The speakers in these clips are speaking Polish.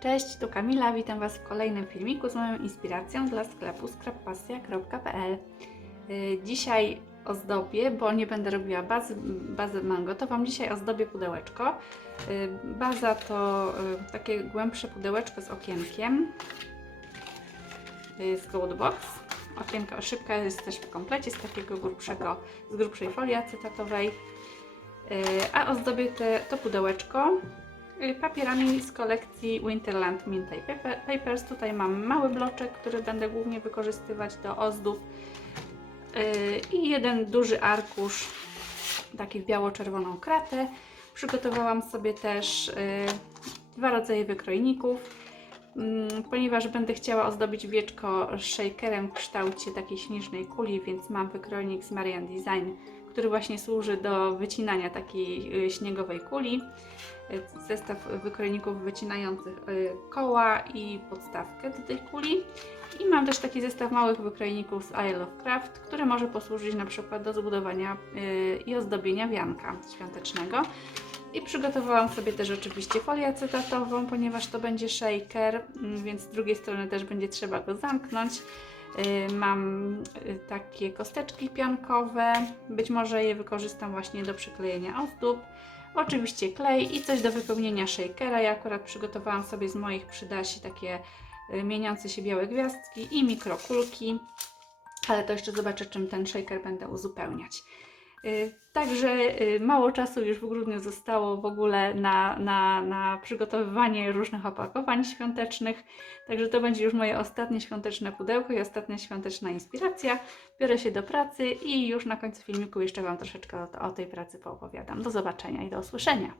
Cześć, tu Kamila, witam Was w kolejnym filmiku z moją inspiracją dla sklepu skrappasja.pl Yy, Dzisiaj ozdobię, bo nie będę robiła bazy, bazy mango, to Wam dzisiaj ozdobię pudełeczko. Yy, Baza to yy, takie głębsze pudełeczko z okienkiem z Goldbox. Okienko, szybka jest też w komplecie z takiego grubszego, z grubszej folii acetatowej. A ozdobię te, to pudełeczko y, papierami z kolekcji Winterland Mint Paper- Papers. Tutaj mam mały bloczek, który będę głównie wykorzystywać do ozdób y, i jeden duży arkusz taki w biało-czerwoną kratę. Przygotowałam sobie też y, dwa rodzaje wykrojników. Mm, Ponieważ będę chciała ozdobić wieczko shakerem w kształcie takiej śnieżnej kuli, więc mam wykrojnik z Marian Design, który właśnie służy do wycinania takiej y, śniegowej kuli zestaw wykrojników wycinających y, koła i podstawkę do tej kuli. I mam też taki zestaw małych wykrojników z Isle of Craft, który może posłużyć na przykład do zbudowania y, i ozdobienia wianka świątecznego. I przygotowałam sobie też oczywiście folię acetatową, ponieważ to będzie shaker, mm, więc z drugiej strony też będzie trzeba go zamknąć. Y, Mam takie kosteczki piankowe, być może je wykorzystam właśnie do przyklejenia ozdób. Oczywiście klej i coś do wypełnienia shakera. Ja akurat przygotowałam sobie z moich przydasi takie y, mieniące się białe gwiazdki i mikrokulki, ale to jeszcze zobaczę, czym ten shaker będę uzupełniać. Y, Także y, mało czasu już w grudniu zostało w ogóle na, na, na przygotowywanie różnych opakowań świątecznych. Także to będzie już moje ostatnie świąteczne pudełko i ostatnia świąteczna inspiracja. Biorę się do pracy i już na końcu filmiku jeszcze Wam troszeczkę o, o tej pracy poopowiadam. Do zobaczenia i do usłyszenia.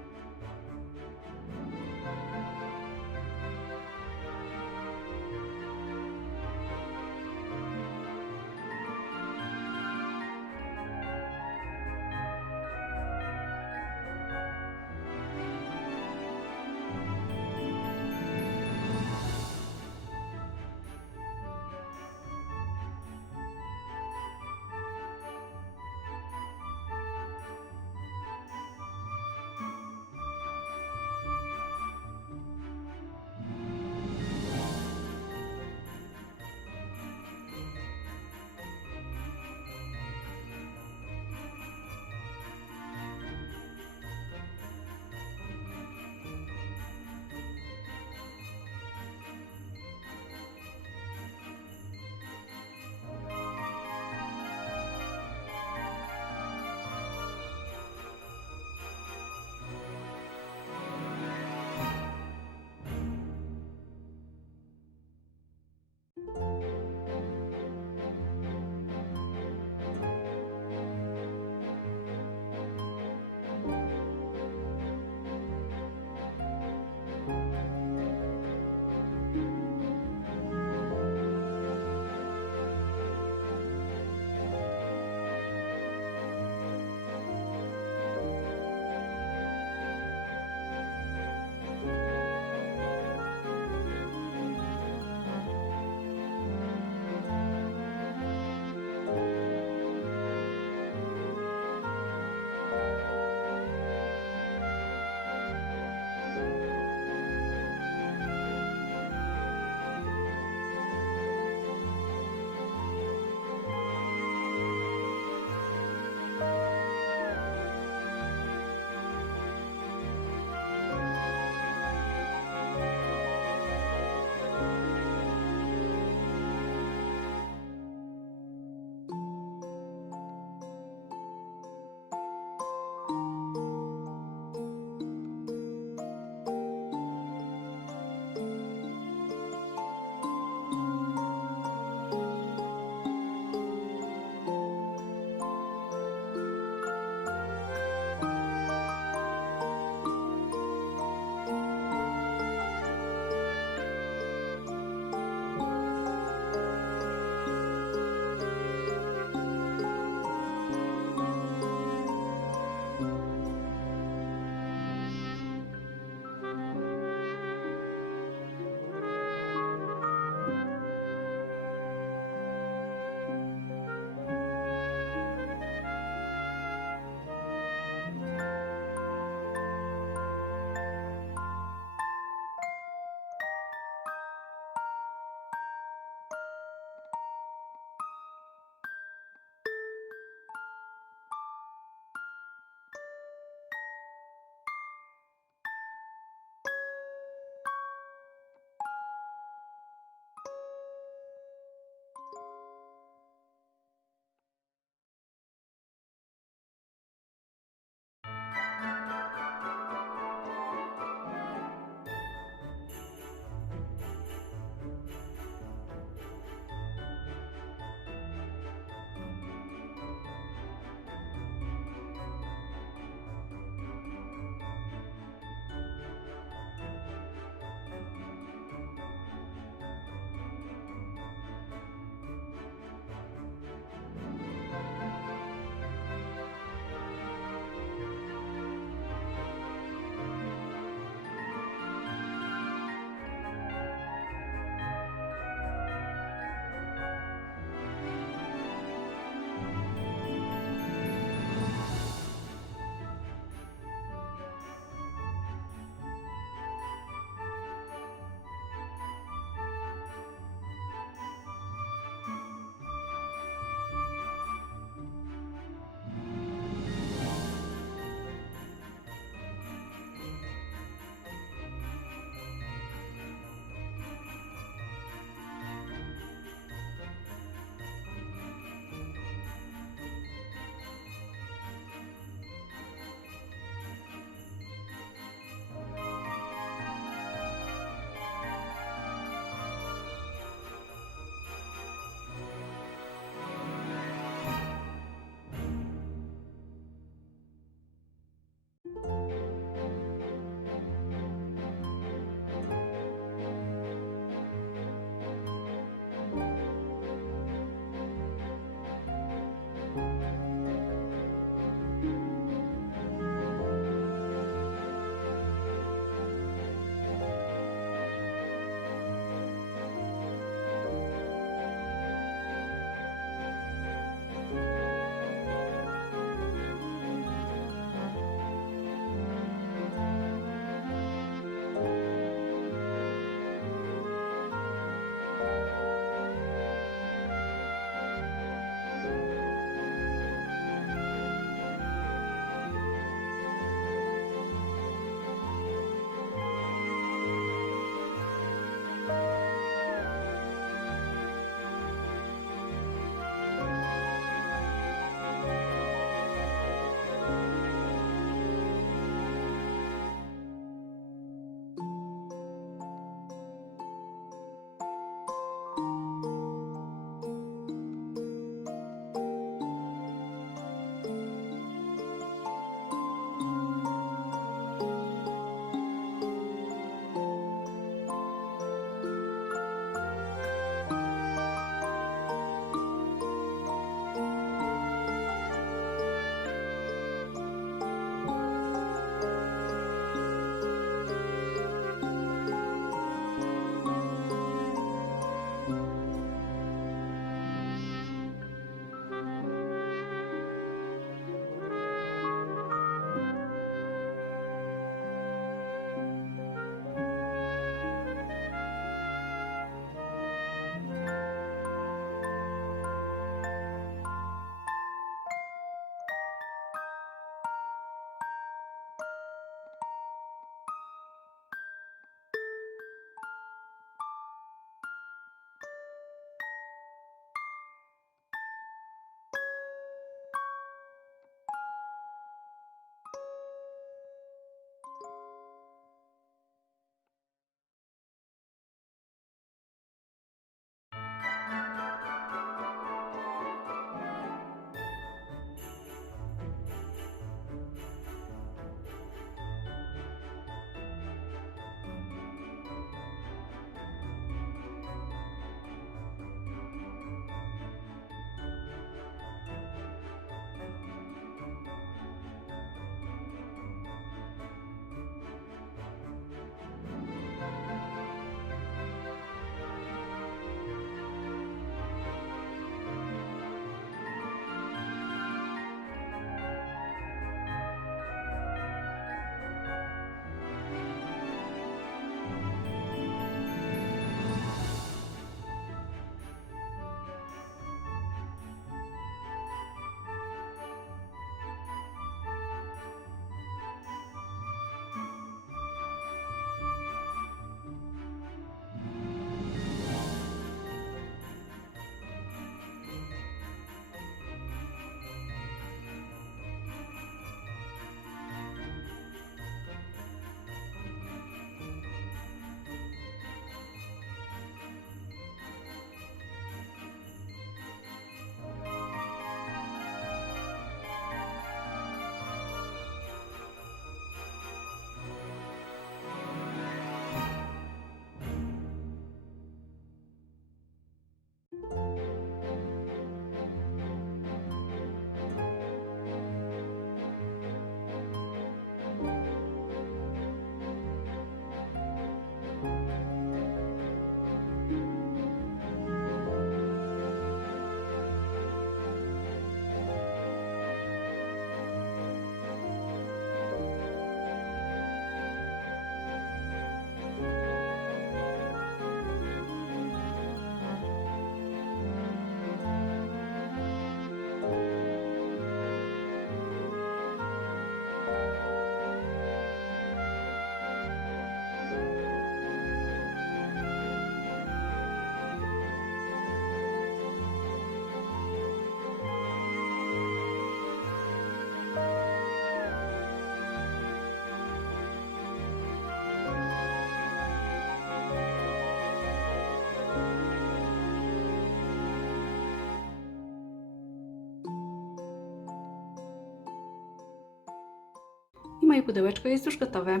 Moje pudełeczko jest już gotowe.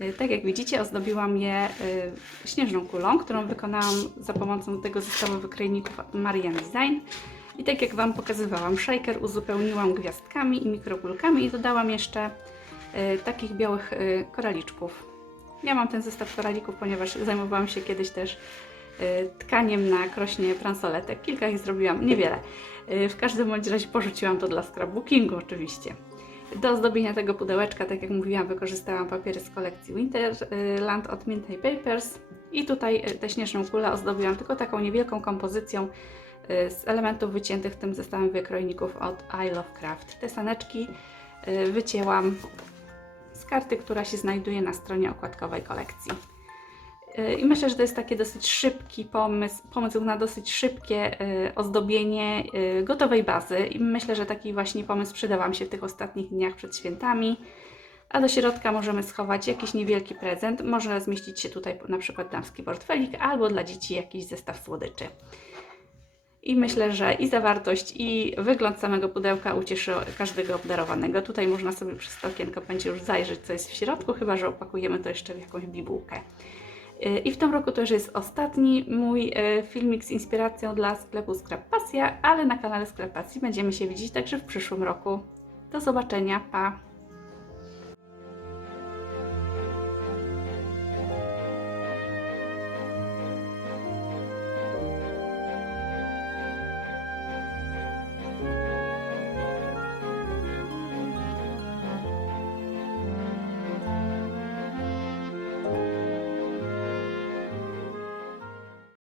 Y, Tak jak widzicie, ozdobiłam je y, śnieżną kulą, którą wykonałam za pomocą tego zestawu wykrojników Marian Design. I tak jak Wam pokazywałam, shaker uzupełniłam gwiazdkami i mikrokulkami i dodałam jeszcze y, takich białych koraliczków. Ja mam ten zestaw koralików, ponieważ zajmowałam się kiedyś też tkaniem na krośnie bransoletek. Kilka ich zrobiłam, niewiele. W każdym bądź razie porzuciłam to dla scrapbookingu oczywiście. Do ozdobienia tego pudełeczka, tak jak mówiłam, wykorzystałam papiery z kolekcji Winterland od Minty Papers i tutaj y, tę śnieżną kulę ozdobiłam tylko taką niewielką kompozycją y, z elementów wyciętych tym zestawem wykrojników od I Love Craft. Te saneczki y, wycięłam z karty, która się znajduje na stronie okładkowej kolekcji. I myślę, że to jest taki dosyć szybki pomysł, pomysł na dosyć szybkie y, ozdobienie y, gotowej bazy. I myślę, że taki właśnie pomysł przyda Wam się w tych ostatnich dniach przed świętami. A do środka możemy schować jakiś niewielki prezent. Może zmieścić się tutaj na przykład damski portfelik, albo dla dzieci jakiś zestaw słodyczy. I myślę, że i zawartość, i wygląd samego pudełka ucieszy każdego obdarowanego. Tutaj można sobie przez to okienko będzie już zajrzeć, co jest w środku, chyba że opakujemy to jeszcze w jakąś bibułkę. Y, I w tym roku to już jest ostatni mój y, filmik z inspiracją dla sklepu Sklep Pasja, ale na kanale Sklep Pasji będziemy się widzieć także w przyszłym roku. Do zobaczenia, pa!